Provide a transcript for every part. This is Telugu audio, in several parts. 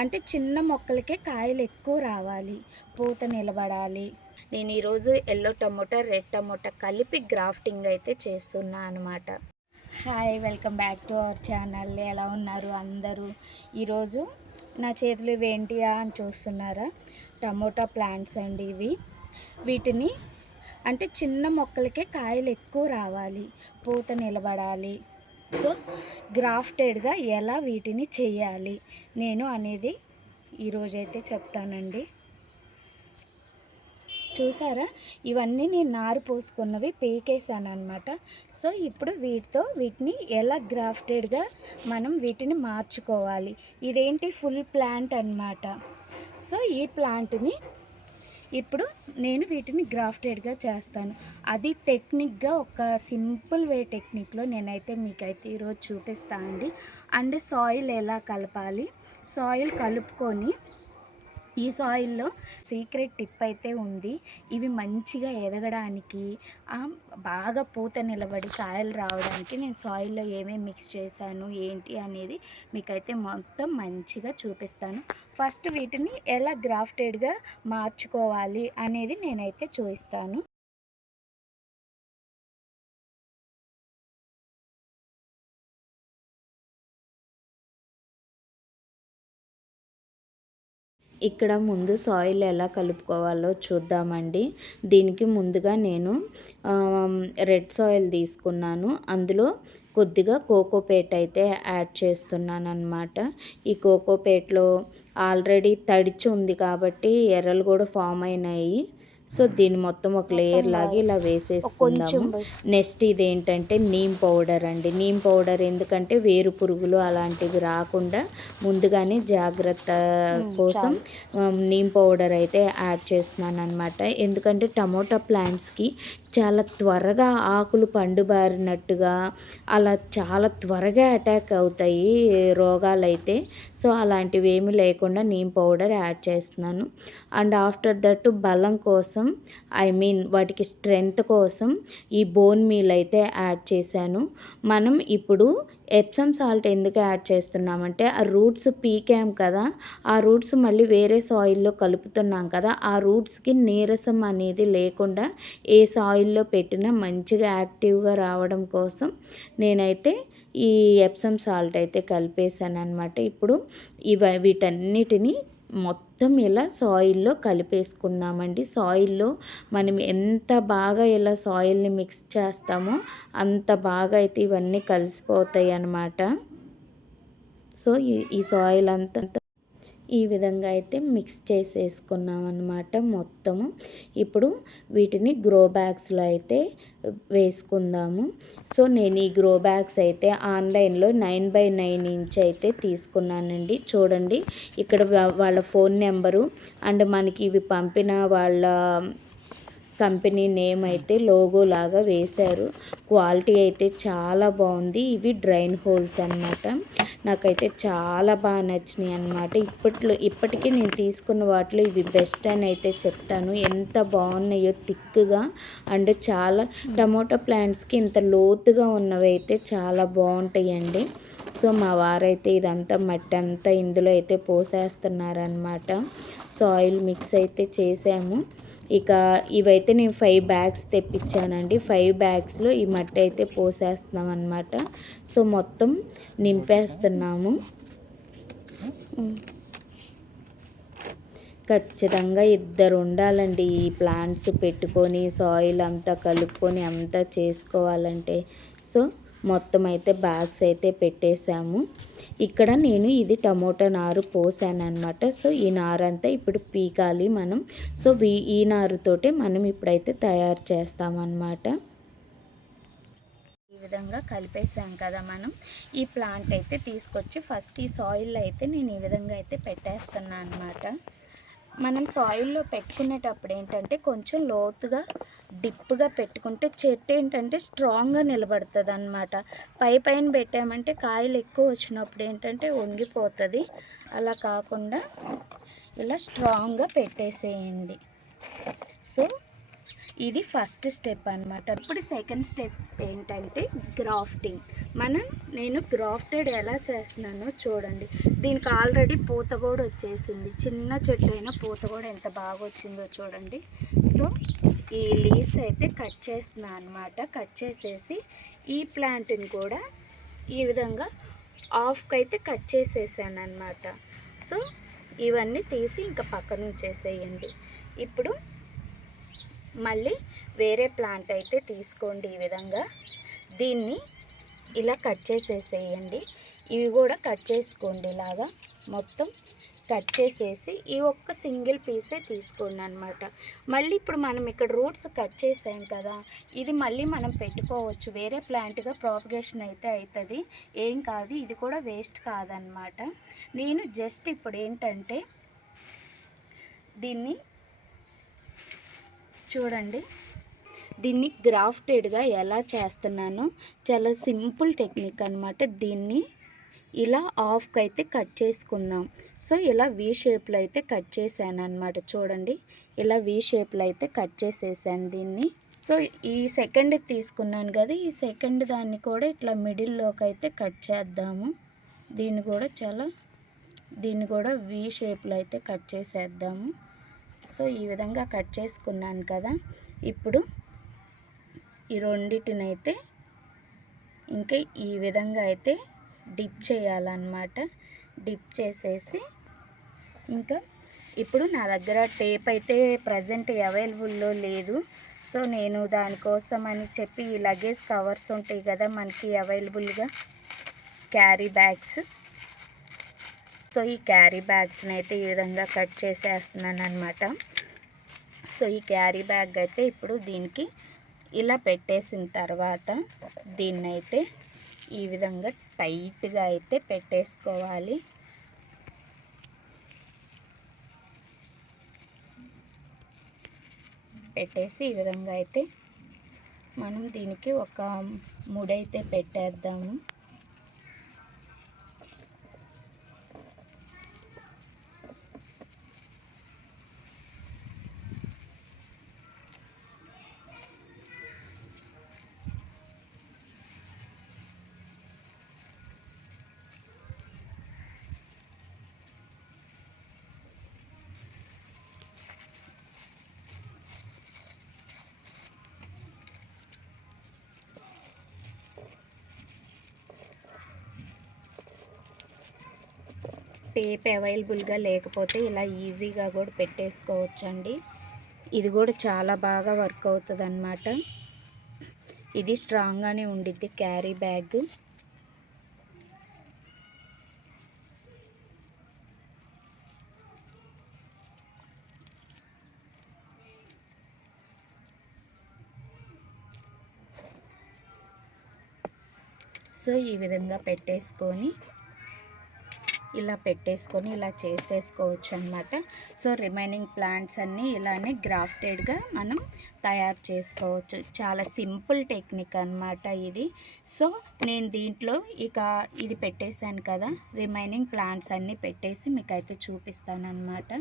అంటే చిన్న మొక్కలకే కాయలు ఎక్కువ రావాలి, పూత నిలబడాలి. నేను ఈరోజు ఎల్లో టమోటా, రెడ్ టమోటా కలిపి గ్రాఫ్టింగ్ అయితే చేస్తున్నా అనమాట. Hi, welcome back to our channel. ఎలా ఉన్నారు అందరూ? ఈరోజు నా చేతులు ఇవేంటియా అని చూస్తున్నారా? టమోటా ప్లాంట్స్ అండి ఇవి. వీటిని అంటే చిన్న మొక్కలకే కాయలు ఎక్కువ రావాలి, పూత నిలబడాలి. సో గ్రాఫ్టెడ్గా ఎలా వీటిని చేయాలి నేను అనేది ఈరోజైతే చెప్తానండి. చూసారా, ఇవన్నీ నేను నారు పోసుకున్నవి పీకేసాను అనమాట. సో ఇప్పుడు వీటిని ఎలా గ్రాఫ్టెడ్గా మనం వీటిని మార్చుకోవాలి. ఇదేంటి ఫుల్ ప్లాంట్ అనమాట. సో ఈ ప్లాంట్ని ఇప్పుడు నేను వీటిని గ్రాఫ్టెడ్గా చేస్తాను. అది టెక్నిక్గా ఒక సింపుల్ వే టెక్నిక్లో నేనైతే మీకైతే ఈరోజు చూపిస్తాను అండి. అండ్ సాయిల్ ఎలా కలపాలి, సాయిల్ కలుపుకొని ఈ సాయిల్లో సీక్రెట్ టిప్ అయితే ఉంది. ఇవి మంచిగా ఎదగడానికి, బాగా పూత నిలబడి కాయలు రావడానికి నేను సాయిల్లో ఏమేమి మిక్స్ చేశాను ఏంటి అనేది మీకైతే మొత్తం మంచిగా చూపిస్తాను. ఫస్ట్ వీటిని ఎలా గ్రాఫ్టెడ్గా మార్చుకోవాలి అనేది నేనైతే చూపిస్తాను. ఇక్కడ ముందు సాయిల్ ఎలా కలుపుకోవాలో చూద్దామండి. దీనికి ముందుగా నేను రెడ్ సాయిల్ తీసుకున్నాను. అందులో కొద్దిగా కోకోపేట్ అయితే యాడ్ చేస్తున్నాను అన్నమాట. ఈ కోకోపేట్లో ఆల్రెడీ తడిచి ఉంది కాబట్టి ఎర్రలు కూడా ఫామ్ అయినాయి. సో దీన్ని మొత్తం ఒక లేయర్ లాగా ఇలా వేసేసుకుందాము. నెక్స్ట్ ఇదేంటంటే నీమ్ పౌడర్ అండి. నీమ్ పౌడర్ ఎందుకంటే వేరు పురుగులు అలాంటివి రాకుండా ముందుగానే జాగ్రత్త కోసం నీమ్ పౌడర్ అయితే యాడ్ చేస్తున్నాను అనమాట. ఎందుకంటే టమోటా ప్లాంట్స్కి చాలా త్వరగా ఆకులు పండుబారినట్టుగా అలా చాలా త్వరగా అటాక్ అవుతాయి రోగాలైతే. సో అలాంటివి ఏమీ లేకుండా నీమ్ పౌడర్ యాడ్ చేస్తున్నాను. అండ్ ఆఫ్టర్ దట్ బలం కోసం, వాటికి స్ట్రెంగ్త్ కోసం ఈ బోన్ మీల్ అయితే యాడ్ చేశాను. మనం ఇప్పుడు ఎప్సమ్ సాల్ట్ ఎందుకు యాడ్ చేస్తున్నామంటే ఆ రూట్స్ పీకాం కదా, ఆ రూట్స్ మళ్ళీ వేరే సాయిల్లో కలుపుతున్నాం కదా, ఆ రూట్స్కి నీరసం అనేది లేకుండా ఏ సాయిల్లో పెట్టినా మంచిగా యాక్టివ్గా రావడం కోసం నేనైతే ఈ ఎప్సమ్ సాల్ట్ అయితే కలిపేసాను అనమాట. ఇప్పుడు వీటన్నిటిని మొత్తం ఇలా సాయిల్లో కలిపేసుకుందామండి. సాయిల్లో మనం ఎంత బాగా ఇలా సాయిల్ని మిక్స్ చేస్తామో అంత బాగా అయితే ఇవన్నీ కలిసిపోతాయి అన్నమాట. సో ఈ సాయిల్ అంతా ఈ విధంగా అయితే మిక్స్ చేసేసుకున్నాం అన్నమాట మొత్తము. ఇప్పుడు వీటిని గ్రో బ్యాగ్స్లో అయితే వేసుకుందాము. సో నేను ఈ గ్రో బ్యాగ్స్ అయితే ఆన్లైన్లో 9x9 ఇంచ్ అయితే తీసుకున్నానండి. చూడండి, ఇక్కడ వాళ్ళ ఫోన్ నెంబరు అండ్ మనకి ఇవి పంపిన వాళ్ళ కంపెనీ నేమ్ అయితే లోగో లాగా వేశారు. క్వాలిటీ అయితే చాలా బాగుంది. ఇవి డ్రైన్ హోల్స్ అన్నమాట. నాకైతే చాలా బాగా నచ్చినాయి అన్నమాట. ఇప్పటికీ నేను తీసుకున్న వాటిలో ఇవి బెస్ట్ అని అయితే చెప్తాను. ఎంత బాగున్నాయో థిక్గా. అండ్ చాలా టమోటా ప్లాంట్స్కి ఇంత లోతుగా ఉన్నవి అయితే చాలా బాగుంటాయండి. సో మా వారైతే ఇదంతా మట్టి అంతా ఇందులో అయితే పోసేస్తున్నారనమాట. సాయిల్ మిక్స్ అయితే చేసాము. ఇక ఇవైతే నేను 5 బ్యాగ్స్ తెప్పించానండి. 5 బ్యాగ్స్లో ఈ మట్టి అయితే పోసేస్తున్నాం అన్నమాట. సో మొత్తం నింపేస్తున్నాము. ఖచ్చితంగా ఇద్దరు ఉండాలండి ఈ ప్లాంట్స్ పెట్టుకొని సాయిల్ అంతా కలుపుకొని అంతా చేసుకోవాలంటే. సో మొత్తం అయితే బ్యాగ్స్ అయితే పెట్టేశాము. ఇక్కడ నేను ఇది టమోటా నారు పోసాను అనమాట. సో ఈ నారంతా ఇప్పుడు పీకాలి మనం. సో ఈ నారుతోటే మనం ఇప్పుడైతే తయారు చేస్తామన్నమాట. ఈ విధంగా కలిపేసాం కదా మనం. ఈ ప్లాంట్ అయితే తీసుకొచ్చి ఫస్ట్ ఈ సాయిల్లో అయితే నేను ఈ విధంగా అయితే పెట్టేస్తున్నాను అనమాట. మనం సాయిల్లో పెట్టుకునేటప్పుడు ఏంటంటే కొంచెం లోతుగా డిప్గా పెట్టుకుంటే చెట్టు ఏంటంటే స్ట్రాంగ్గా నిలబడుతుంది అన్నమాట. పైన పెట్టామంటే కాయలు ఎక్కువ వచ్చినప్పుడు ఏంటంటే వంగిపోతుంది. అలా కాకుండా ఇలా స్ట్రాంగ్గా పెట్టేసేయండి. సో ఇది ఫస్ట్ స్టెప్ అనమాట. ఇప్పుడు సెకండ్ స్టెప్ ఏంటంటే గ్రాఫ్టింగ్. నేను గ్రాఫ్టెడ్ ఎలా చేస్తున్నానో చూడండి. దీనికి ఆల్రెడీ పూత కూడా వచ్చేసింది. చిన్న చెట్టు అయినా పూత కూడా ఎంత బాగా వచ్చిందో చూడండి. సో ఈ లీవ్స్ అయితే కట్ చేస్తున్నాను అనమాట. కట్ చేసేసి ఈ ప్లాంట్ని కూడా ఈ విధంగా హాఫ్కి అయితే కట్ చేసేసాను అనమాట. సో ఇవన్నీ తీసి ఇంకా పక్కన ఉంచేసేయండి. ఇప్పుడు మళ్ళీ వేరే ప్లాంట్ అయితే తీసుకోండి. ఈ విధంగా దీన్ని ఇలా కట్ చేసేసేయండి. ఇవి కూడా కట్ చేసుకోండి. ఇలాగా మొత్తం కట్ చేసేసి ఈ ఒక్క సింగిల్ పీసే తీసుకోండి అనమాట. మళ్ళీ ఇప్పుడు మనం ఇక్కడ రూట్స్ కట్ చేసాం కదా, ఇది మళ్ళీ మనం పెట్టుకోవచ్చు. వేరే ప్లాంట్గా ప్రాపగేషన్ అయితే అవుతుంది, ఏం కాదు. ఇది కూడా వేస్ట్ కాదనమాట. నేను జస్ట్ ఇప్పుడు ఏంటంటే దీన్ని చూడండి, దీన్ని గ్రాఫ్టెడ్గా ఎలా చేస్తున్నానో చాలా సింపుల్ టెక్నిక్ అనమాట. దీన్ని ఇలా హాఫ్కి అయితే కట్ చేసుకుందాం. సో ఇలా వీ షేప్లో అయితే కట్ చేశాను అనమాట. చూడండి, ఇలా వీ షేప్లో అయితే కట్ చేసేసాను దీన్ని. సో ఈ సెకండ్ తీసుకున్నాను కదా, ఈ సెకండ్ దాన్ని కూడా ఇట్లా మిడిల్లోకి అయితే కట్ చేద్దాము. దీన్ని కూడా వీ షేప్లో అయితే కట్ చేసేద్దాము. సో ఈ విధంగా కట్ చేసుకున్నాను కదా, ఇప్పుడు ఈ రెండిటినైతే ఇంకా ఈ విధంగా అయితే డిప్ చేయాలన్నమాట. డిప్ చేసేసి ఇంకా ఇప్పుడు నా దగ్గర టేప్ అయితే ప్రజెంట్ అవైలబుల్లో లేదు. సో నేను దానికోసం అని చెప్పి ఈ లగేజ్ కవర్స్ ఉంటాయి కదా మనకి అవైలబుల్గా, క్యారీ బ్యాగ్స్. సో ఈ క్యారీ బ్యాగ్స్ని అయితే ఈ విధంగా కట్ చేసేస్తున్నాను అనమాట. సో ఈ క్యారీ బ్యాగ్ అయితే ఇప్పుడు దీనికి ఇలా పెట్టేసిన తర్వాత దీన్నైతే ఈ విధంగా టైట్గా అయితే పెట్టేసుకోవాలి. పెట్టేసి ఈ విధంగా అయితే మనం దీనికి ఒక ముడైతే పెట్టేద్దాము. టేప్ అవైలబుల్గా లేకపోతే ఇలా ఈజీగా కూడా పెట్టేసుకోవచ్చండి. ఇది కూడా చాలా బాగా వర్క్ అవుతుంది అన్నమాట. ఇది స్ట్రాంగ్గానే ఉండిద్ది క్యారీ బ్యాగ్. సో ఈ విధంగా పెట్టేసుకొని ఇలా చేసేసుకోవచ్చు అన్నమాట. సో రిమైనింగ్ ప్లాంట్స్ అన్నీ ఇలానే గ్రాఫ్టెడ్గా మనం తయారు చేసుకోవచ్చు. చాలా సింపుల్ టెక్నిక్ అన్నమాట ఇది. సో నేను దీంట్లో ఇక ఇది పెట్టేశాను కదా, రిమైనింగ్ ప్లాంట్స్ అన్నీ పెట్టేసి మీకైతే చూపిస్తాను అన్నమాట.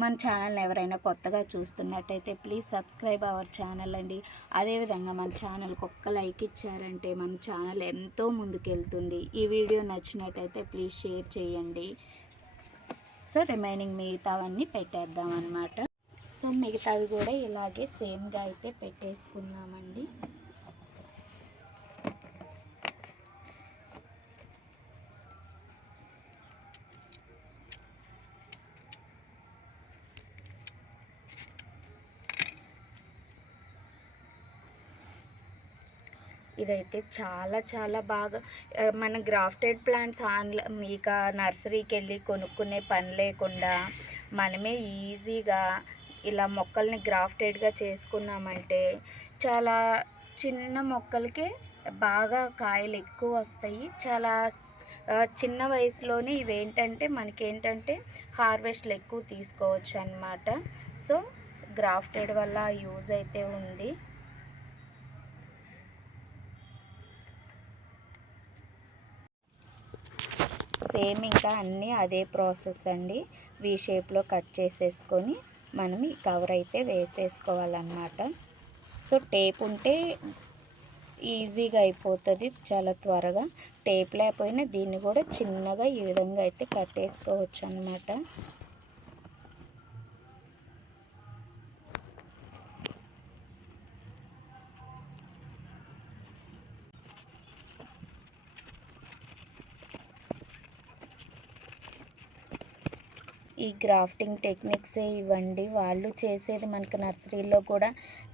మన ఛానల్ ఎవరైనా కొత్తగా చూస్తున్నట్టయితే ప్లీజ్ సబ్స్క్రైబ్ అవర్ ఛానల్ అండి. అదేవిధంగా మన ఛానల్కి ఒక్క లైక్ ఇచ్చారంటే మన ఛానల్ ఎంతో ముందుకెళ్తుంది. ఈ వీడియో నచ్చినట్టయితే ప్లీజ్ షేర్ చేయండి. సో రిమైనింగ్ మిగతావన్నీ పెట్టేద్దాం అన్నమాట. సో మిగతావి కూడా ఇలాగే సేమ్గా అయితే పెట్టేసుకున్నామండి. ఇదైతే చాలా చాలా బాగా మన గ్రాఫ్టెడ్ ప్లాంట్స్ ఇక నర్సరీకి వెళ్ళి కొనుక్కునే పని లేకుండా మనమే ఈజీగా ఇలా మొక్కల్ని గ్రాఫ్టెడ్గా చేసుకున్నామంటే చాలా చిన్న మొక్కలకే బాగా కాయలు ఎక్కువ వస్తాయి. చాలా చిన్న వయసులోనే ఇవేంటంటే మనకేంటంటే హార్వెస్ట్లు ఎక్కువ తీసుకోవచ్చు అన్నమాట. సో గ్రాఫ్టెడ్ వల్ల యూజ్ అయితే ఉంది. సేమ్ ఇంకా అన్నీ అదే ప్రాసెస్ అండి. వీ షేప్లో కట్ చేసేసుకొని మనం ఈ కవర్ అయితే వేసేసుకోవాలన్నమాట. సో టేప్ ఉంటే ఈజీగా అయిపోతుంది, చాలా త్వరగా. టేప్ లేకపోయినా దీన్ని కూడా చిన్నగా ఈ విధంగా అయితే కట్టేసుకోవచ్చు అన్నమాట. ఈ గ్రాఫ్టింగ్ టెక్నిక్సే ఇవ్వండి, వాళ్ళు చేసేది మనకు నర్సరీలో కూడా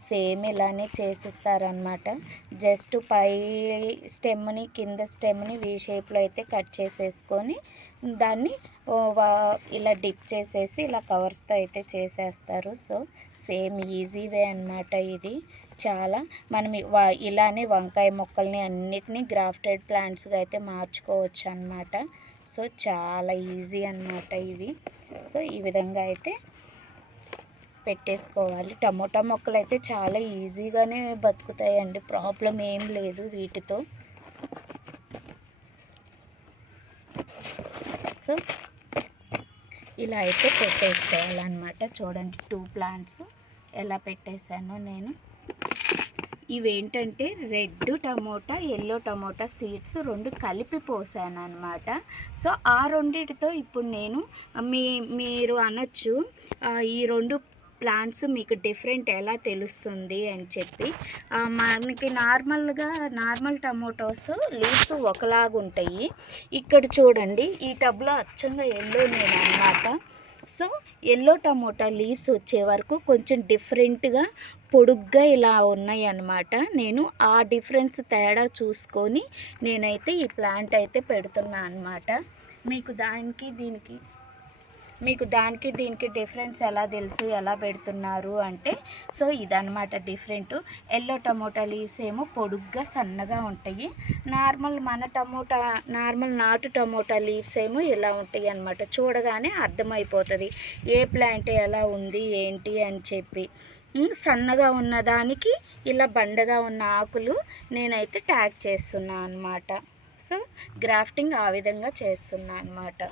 సేమ్ ఇలానే చేసిస్తారనమాట. జస్ట్ పై స్టెమ్ని కింద స్టెమ్ని వీ షేప్లో అయితే కట్ చేసేసుకొని దాన్ని ఇలా డిప్ చేసేసి ఇలా కవర్స్తో అయితే చేసేస్తారు. సో సేమ్ ఈజీ వే అనమాట ఇది. చాలా మనం ఇలానే వంకాయ మొక్కల్ని అన్నిటినీ గ్రాఫ్టెడ్ ప్లాంట్స్గా అయితే మార్చుకోవచ్చు అన్నమాట. సో చాలా ఈజీ అన్నమాట ఇవి. సో ఈ విధంగా అయితే పెట్టేసుకోవాలి. టమోటా మొక్కలు అయితే చాలా ఈజీగానే బతుకుతాయండి, ప్రాబ్లం ఏం లేదు వీటితో. సో ఇలా అయితే పెట్టేసుకోవాలన్నమాట. చూడండి 2 ప్లాంట్స్ ఎలా పెట్టేశానో నేను. ఇవేంటంటే red tomato, yellow tomato seeds 2 కలిపి పోసాను అనమాట. సో ఆ రెండిటితో ఇప్పుడు నేను మీరు అనొచ్చు ఈ 2 ప్లాంట్స్ మీకు డిఫరెంట్ ఎలా తెలుస్తుంది అని చెప్పి. మనకి నార్మల్ టమోటోస్ లీవ్స్ ఒకలాగుంటాయి. ఇక్కడ చూడండి ఈ టబ్లో అచ్చంగా ఎల్లో నేను అన్నమాట. సో ఎల్లో టమోటా లీవ్స్ వచ్చే వరకు కొంచెం డిఫరెంట్గా పొడుగ్గా ఇలా ఉన్నాయి అన్నమాట. నేను ఆ డిఫరెన్స్ తేడా చూసుకొని నేనైతే ఈ ప్లాంట్ అయితే పెడుతున్నా అన్నమాట. మీకు దీనికి డిఫరెన్స్ ఎలా తెలుసు, ఎలా పెడుతున్నారు అంటే, సో ఇదన్నమాట డిఫరెంట్. ఎల్లో టమోటా లీవ్స్ ఏమో పొడుగ్గా సన్నగా ఉంటాయి. నార్మల్ నాటు టమోటా లీవ్స్ ఏమో ఇలా ఉంటాయి అన్నమాట. చూడగానే అర్థమైపోతుంది ఏ ప్లాంట్ ఎలా ఉంది ఏంటి అని చెప్పి. సన్నగా ఉన్నదానికి ఇలా బండగా ఉన్న ఆకులు నేనైతే ట్యాగ్ చేస్తున్నా అన్నమాట. సో గ్రాఫ్టింగ్ ఆ విధంగా చేస్తున్నా అన్నమాట.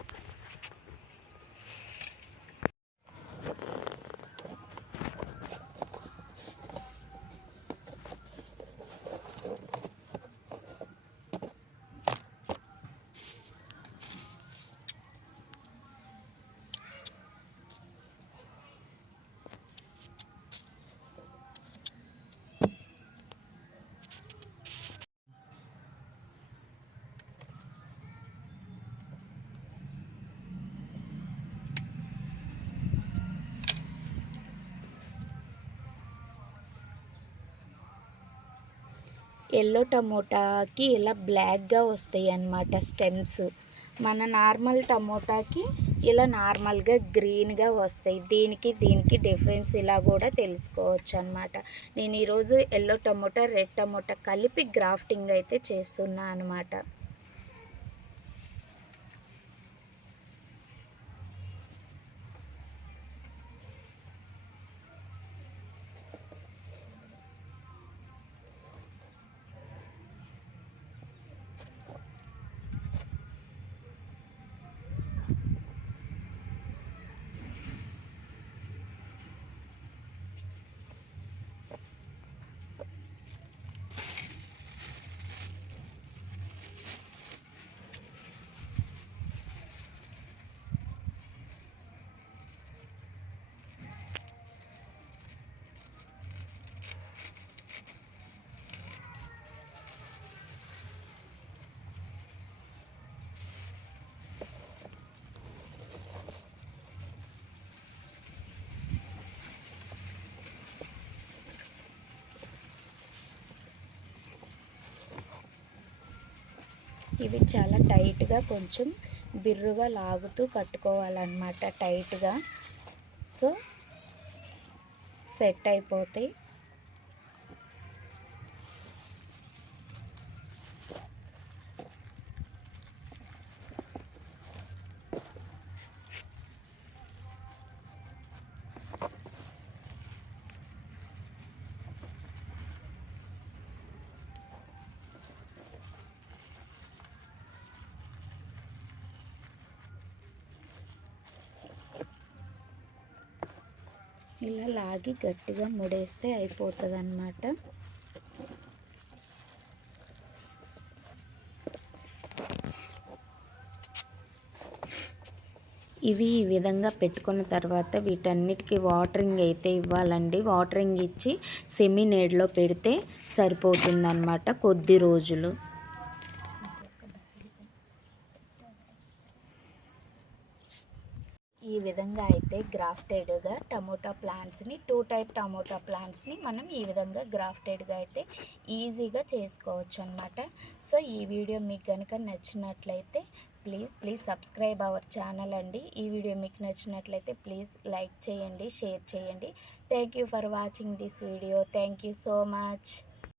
ఎల్లో టమోటాకి ఇలా బ్లాక్గా వస్తాయి అన్నమాట స్టెమ్స్. మన నార్మల్ టమోటాకి ఇలా నార్మల్గా గ్రీన్గా వస్తాయి. దీనికి డిఫరెన్స్ ఇలా కూడా తెలుసుకోవచ్చు అన్నమాట. నేను ఈరోజు ఎల్లో టమోటా, రెడ్ టమోటా కలిపి గ్రాఫ్టింగ్ అయితే చేస్తున్నా అన్నమాట. ఇవి చాలా టైట్గా కొంచెం బిర్రుగా లాగుతూ కట్టుకోవాలన్నమాట టైట్గా. సో సెట్ అయిపోతాయి. ఇలా లాగి గట్టిగా ముడేస్తే అయిపోతుంది అన్నమాట. ఇవి ఈ విధంగా పెట్టుకున్న తర్వాత వీటన్నిటికీ వాటరింగ్ అయితే ఇవ్వాలండి. వాటరింగ్ ఇచ్చి సెమీ నీడలో పెడితే సరిపోతుందన్నమాట కొద్ది రోజులు. ఈ విధంగా అయితే గ్రాఫ్టెడ్గా టమోటా ప్లాంట్స్ని 2 టైప్ టమోటా ప్లాంట్స్ని మనం ఈ విధంగా గ్రాఫ్టెడ్గా అయితే ఈజీగా చేసుకోవచ్చు అన్నమాట. సో ఈ వీడియో మీకు కనుక నచ్చినట్లయితే ప్లీజ్ సబ్స్క్రైబ్ అవర్ ఛానల్ అండి. ఈ వీడియో మీకు నచ్చినట్లయితే ప్లీజ్ లైక్ చేయండి, షేర్ చేయండి. Thank you for watching this video. Thank you so much.